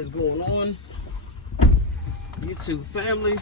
is going on, YouTube family?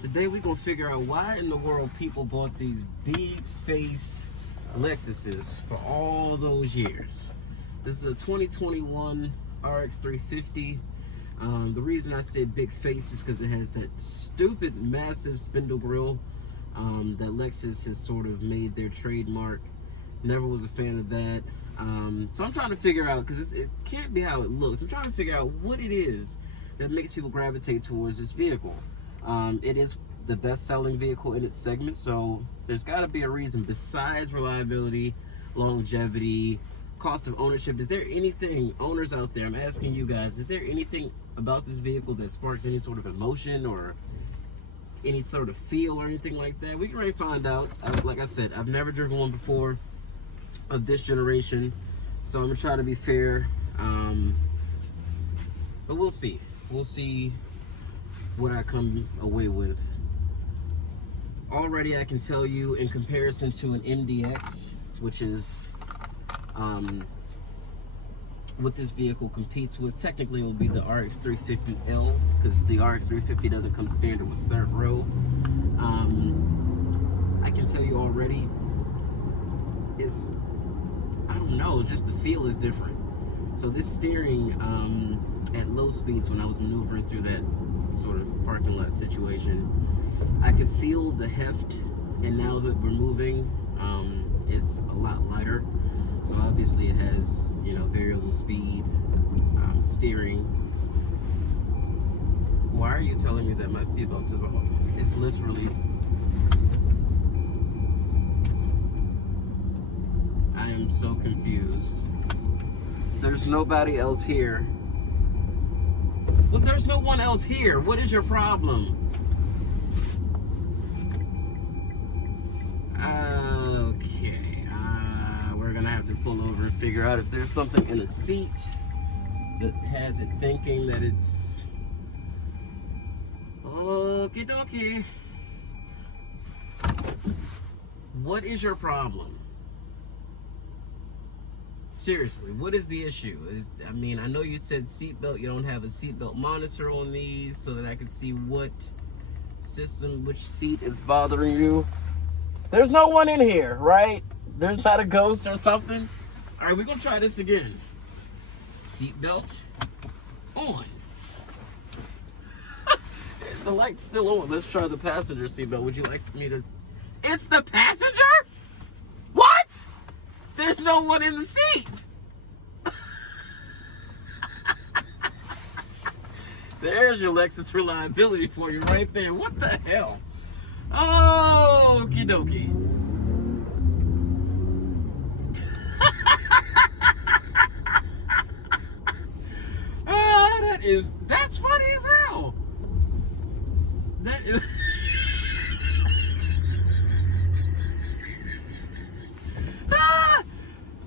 Today we're gonna figure out why in the world people bought these big-faced Lexuses for all those years. This is a 2021 RX350. The reason I say big face is because it has that stupid massive spindle grille that Lexus has sort of made their trademark. Never was a fan of that. So I'm trying to figure out, because it can't be how it looks. I'm trying to figure out what it is that makes people gravitate towards this vehicle. It is the best-selling vehicle in its segment, so there's got to be a reason besides reliability, longevity, cost of ownership. Is there anything, owners out there, I'm asking you guys, is there anything about this vehicle that sparks any sort of emotion or any sort of feel or anything like that? We can already find out. Like I said, I've never driven one before of this generation, so I'm gonna try to be fair, but we'll see what I come away with. Already I can tell you, in comparison to an MDX, which is what this vehicle competes with, technically it will be the RX350L, because the RX350 doesn't come standard with third row. I can tell you already, it's, I don't know, just the feel is different. So this steering at low speeds, when I was maneuvering through that sort of parking lot situation, I could feel the heft, and now that we're moving, it's a lot lighter. So obviously it has, you know, variable speed steering. Why are you telling me that my seatbelt is off? It's literally, I am so confused. There's nobody else here. Well, there's no one else here. What is your problem? Okay, we're gonna have to pull over and figure out if there's something in the seat that has it thinking that it's okie dokie. What is your problem? Seriously, what is the issue? I mean, I know you said seatbelt. You don't have a seatbelt monitor on these so that I can see what system, which seat is bothering you. There's no one in here, right? There's not a ghost or something. All right, we're gonna try this again. Seatbelt on. Is the light still on? Let's try the passenger seatbelt. Would you like me to? It's the passenger? What? There's no one in the seat. There's your Lexus reliability for you right there. What the hell? Oh, okie dokie. That's funny as hell. That is.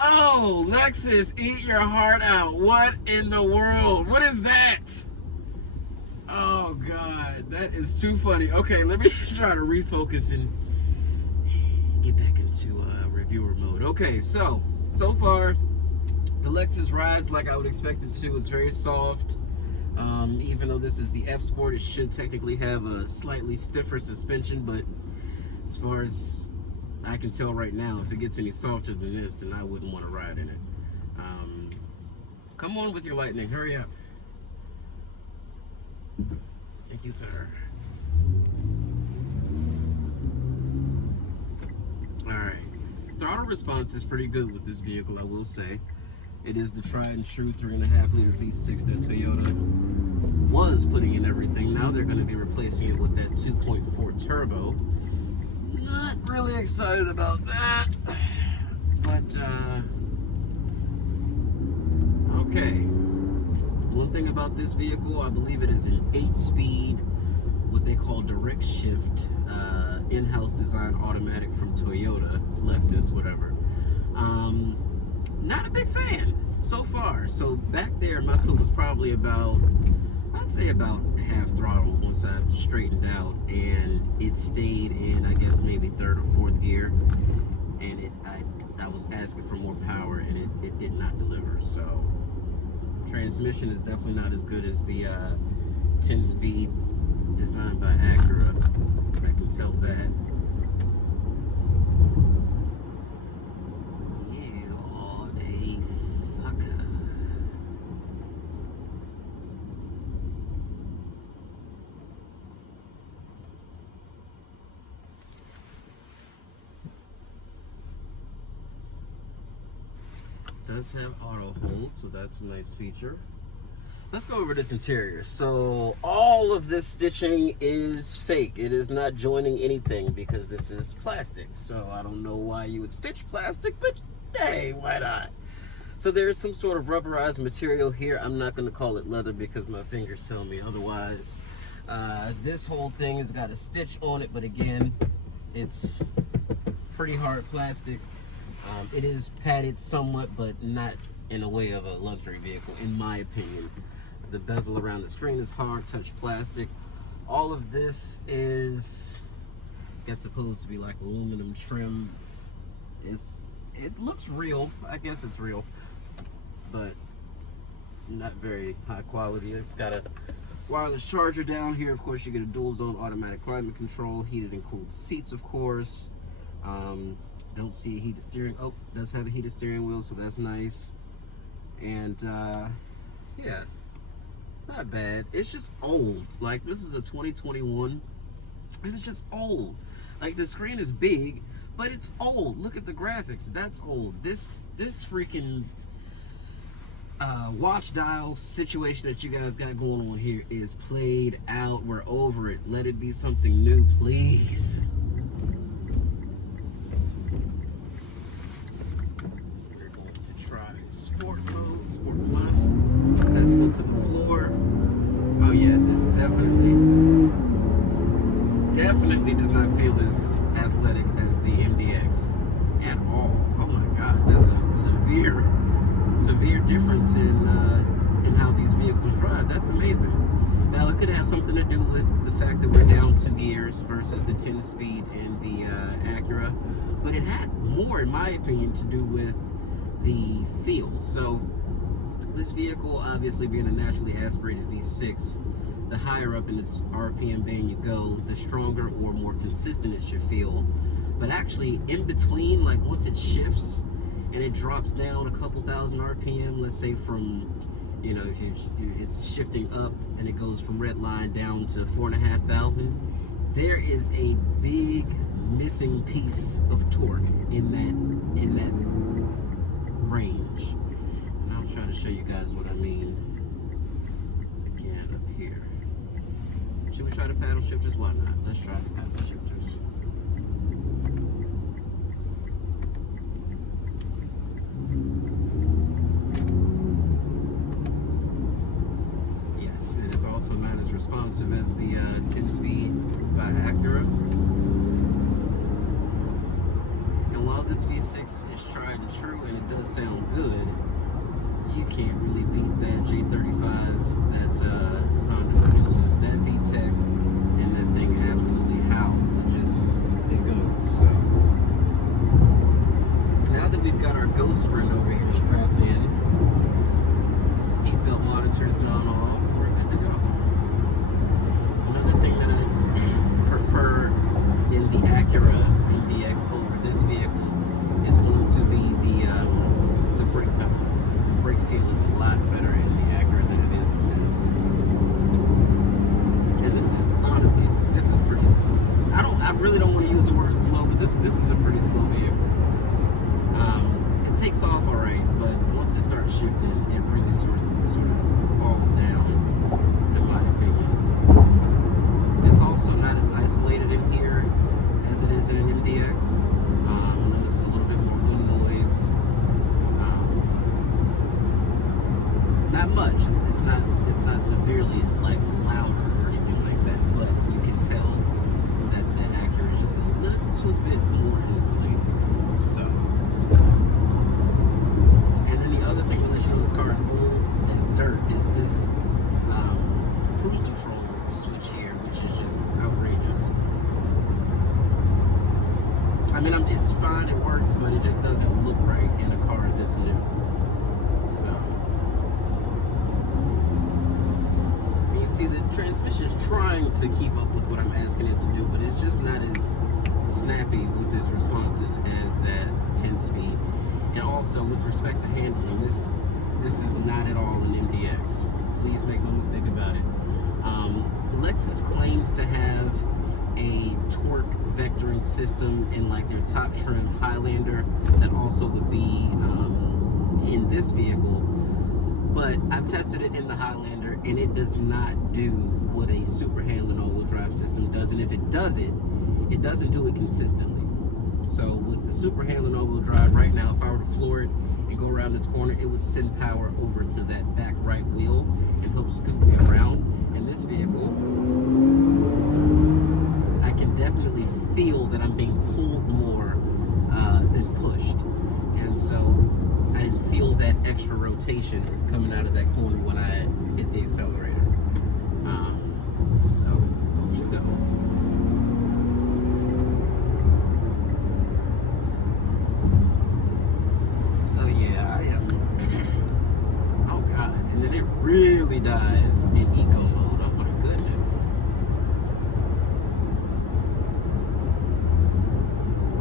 Oh, Lexus, eat your heart out. What in the world? What is that? Oh, God, that is too funny. Okay, let me just try to refocus and get back into reviewer mode. Okay, so far, the Lexus rides like I would expect it to. It's very soft. Even though this is the F Sport, it should technically have a slightly stiffer suspension, but as far as I can tell right now, if it gets any softer than this, then I wouldn't want to ride in it. Come on with your lightning, hurry up. Thank you, sir. Alright, throttle response is pretty good with this vehicle, I will say. It is the tried and true 3.5 liter V6 that Toyota was putting in everything. Now they're going to be replacing it with that 2.4 turbo. Not really excited about that, but okay. One thing about this vehicle, I believe it is an 8-speed, what they call direct shift, in-house design automatic from Toyota, Lexus, whatever. Not a big fan so far. So back there, my foot was probably about, I'd say about half throttle once I straightened out, and it stayed in, I guess, maybe third or fourth gear, and I was asking for more power, and it did not deliver. So Transmission is definitely not as good as the 10-speed designed by Acura. I can tell that. Does have auto hold, so that's a nice feature. Let's go over this interior. So all of this stitching is fake. It is not joining anything because this is plastic. So I don't know why you would stitch plastic, but hey, why not? So there's some sort of rubberized material here. I'm not going to call it leather because my fingers tell me otherwise. This whole thing has got a stitch on it, but again, it's pretty hard plastic. It is padded somewhat, but not in a way of a luxury vehicle, in my opinion. The bezel around the screen is hard touch plastic. All of this is, I guess, supposed to be like aluminum trim. It looks real. I guess it's real, but not very high quality. It's got a wireless charger down here. Of course, you get a dual zone automatic climate control, heated and cooled seats, of course. Don't see a heated steering. Oh, does have a heated steering wheel, so that's nice. And yeah, not bad. It's just old. Like, this is a 2021, and it's just old. Like, the screen is big, but it's old. Look at the graphics. That's old. This freaking watch dial situation that you guys got going on here is played out. We're over it. Let it be something new, please. Sport mode, Sport Plus. That's foot to the floor. Oh yeah, this definitely does not feel as athletic as the MDX at all. Oh my god, that's a severe difference in how these vehicles drive. That's amazing. Now, it could have something to do with the fact that we're down 2 gears versus the 10-speed in the Acura, but it had more, in my opinion, to do with the feel. So this vehicle, obviously being a naturally aspirated V6, the higher up in its RPM band you go, the stronger or more consistent it should feel. But actually, in between, like once it shifts and it drops down a couple thousand RPM, let's say from, you know, if it's shifting up and it goes from red line down to 4,500, there is a big missing piece of torque in that range. And I'll try to show you guys what I mean again up here. Should we try the paddle shifters? Why not? Let's try the paddle shifters. Yes, it is also not as responsive as the 10-speed by Acura. And while this V6 is tried and true and it does sound good, you can't really beat that J35 that Honda produces. That VTEC, and that thing absolutely howls. It goes. So now that we've got our ghost friend over here strapped in, seatbelt monitors gone off, we're good to go. Another thing that I prefer in the Acura MDX over this vehicle is going to be the brake pedal. The brake feel is a lot better in the Acura than it is in this. And this is honestly, this is pretty slow. I really don't want to use the word slow, but this is a pretty slow vehicle. It takes off all right, but once it starts shifting, it really sort of falls down, in my opinion. It's also not as isolated in here as it is in an MDX. I'm noticing a little bit more wind noise. Not much. It's not severely like louder or anything like that, but you can tell that Acura is just a little bit more insulated. So, and then the other thing that lets you know this car is old as dirt is this cruise control switch here, which is just outrageous. I mean, it's fine, it works, but it just doesn't look right in a car this new. So, transmission is trying to keep up with what I'm asking it to do, but it's just not as snappy with its responses as that 10-speed. And also with respect to handling, this is not at all an MDX. Please make no mistake about it. Lexus claims to have a torque vectoring system in like their top trim Highlander that also would be in this vehicle, but I've tested it in the Highlander and it does not do what a super handling all-wheel drive system does, and if it does it, it doesn't do it consistently. So with the super handling all-wheel drive right now, if I were to floor it and go around this corner, it would send power over to that back right wheel and help scoot me around. In this vehicle, I can definitely feel that I'm being pulled more than pushed, and so I didn't feel that extra rotation coming out of that corner when I hit the accelerator. So off you go. So yeah, I am. Oh god! And then it really dies in eco mode. Oh my goodness.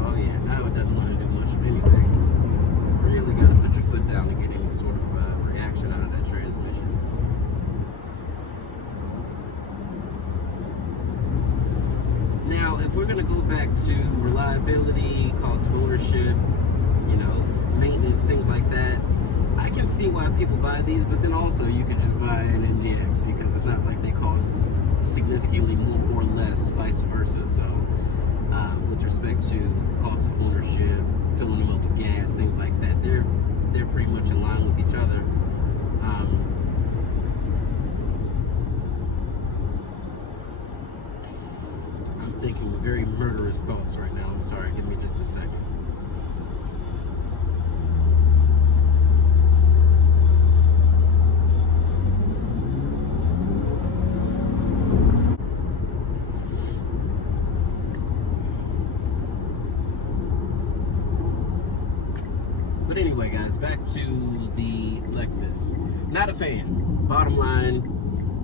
Oh yeah, now it doesn't want to do much of anything. Really got to put your foot down to get any sort of reaction out of that transmission. Now, if we're going to go back to reliability, cost of ownership, you know, maintenance, things like that, I can see why people buy these, but then also you could just buy an MDX because it's not like they cost significantly more or less, vice versa. So with respect to cost of ownership, filling them up with gas, things like that, they're pretty much in line with each other. I'm thinking very murderous thoughts right now. I'm sorry, give me just a second. But anyway, guys, back to the Lexus. Not a fan. Bottom line,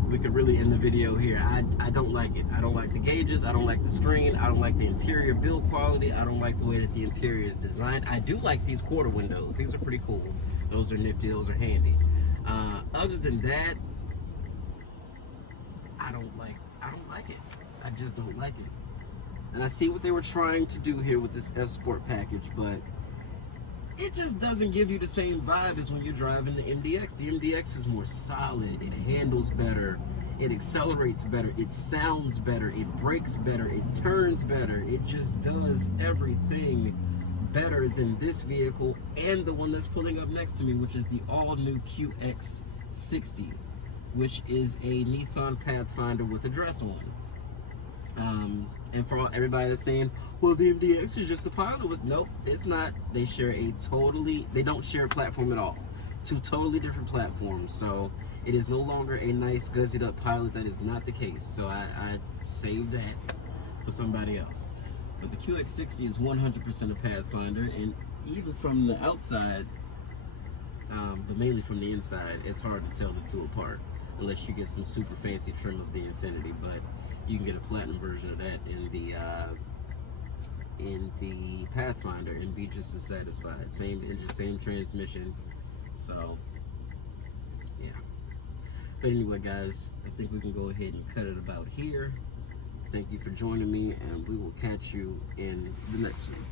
we could really end the video here. I don't like it. I don't like the gauges. I don't like the screen. I don't like the interior build quality. I don't like the way that the interior is designed. I do like these quarter windows. These are pretty cool. Those are nifty. Those are handy. Other than that, I don't like it. I just don't like it. And I see what they were trying to do here with this F Sport package, but it just doesn't give you the same vibe as when you're driving the MDX. The MDX is more solid, it handles better, it accelerates better, it sounds better, it brakes better, it turns better, it just does everything better than this vehicle and the one that's pulling up next to me, which is the all-new QX60, which is a Nissan Pathfinder with a dress on. And for everybody that's saying, well, the MDX is just a Pilot with, nope, it's not. They don't share a platform at all. Two totally different platforms. So it is no longer a nice guzzied up Pilot. That is not the case. So I saved that for somebody else. But the QX60 is 100% a Pathfinder, and even from the outside, but mainly from the inside, it's hard to tell the two apart unless you get some super fancy trim of the Infinity. But you can get a platinum version of that in the Pathfinder and be just as satisfied. Same engine, same transmission. So yeah. But anyway, guys, I think we can go ahead and cut it about here. Thank you for joining me, and we will catch you in the next one.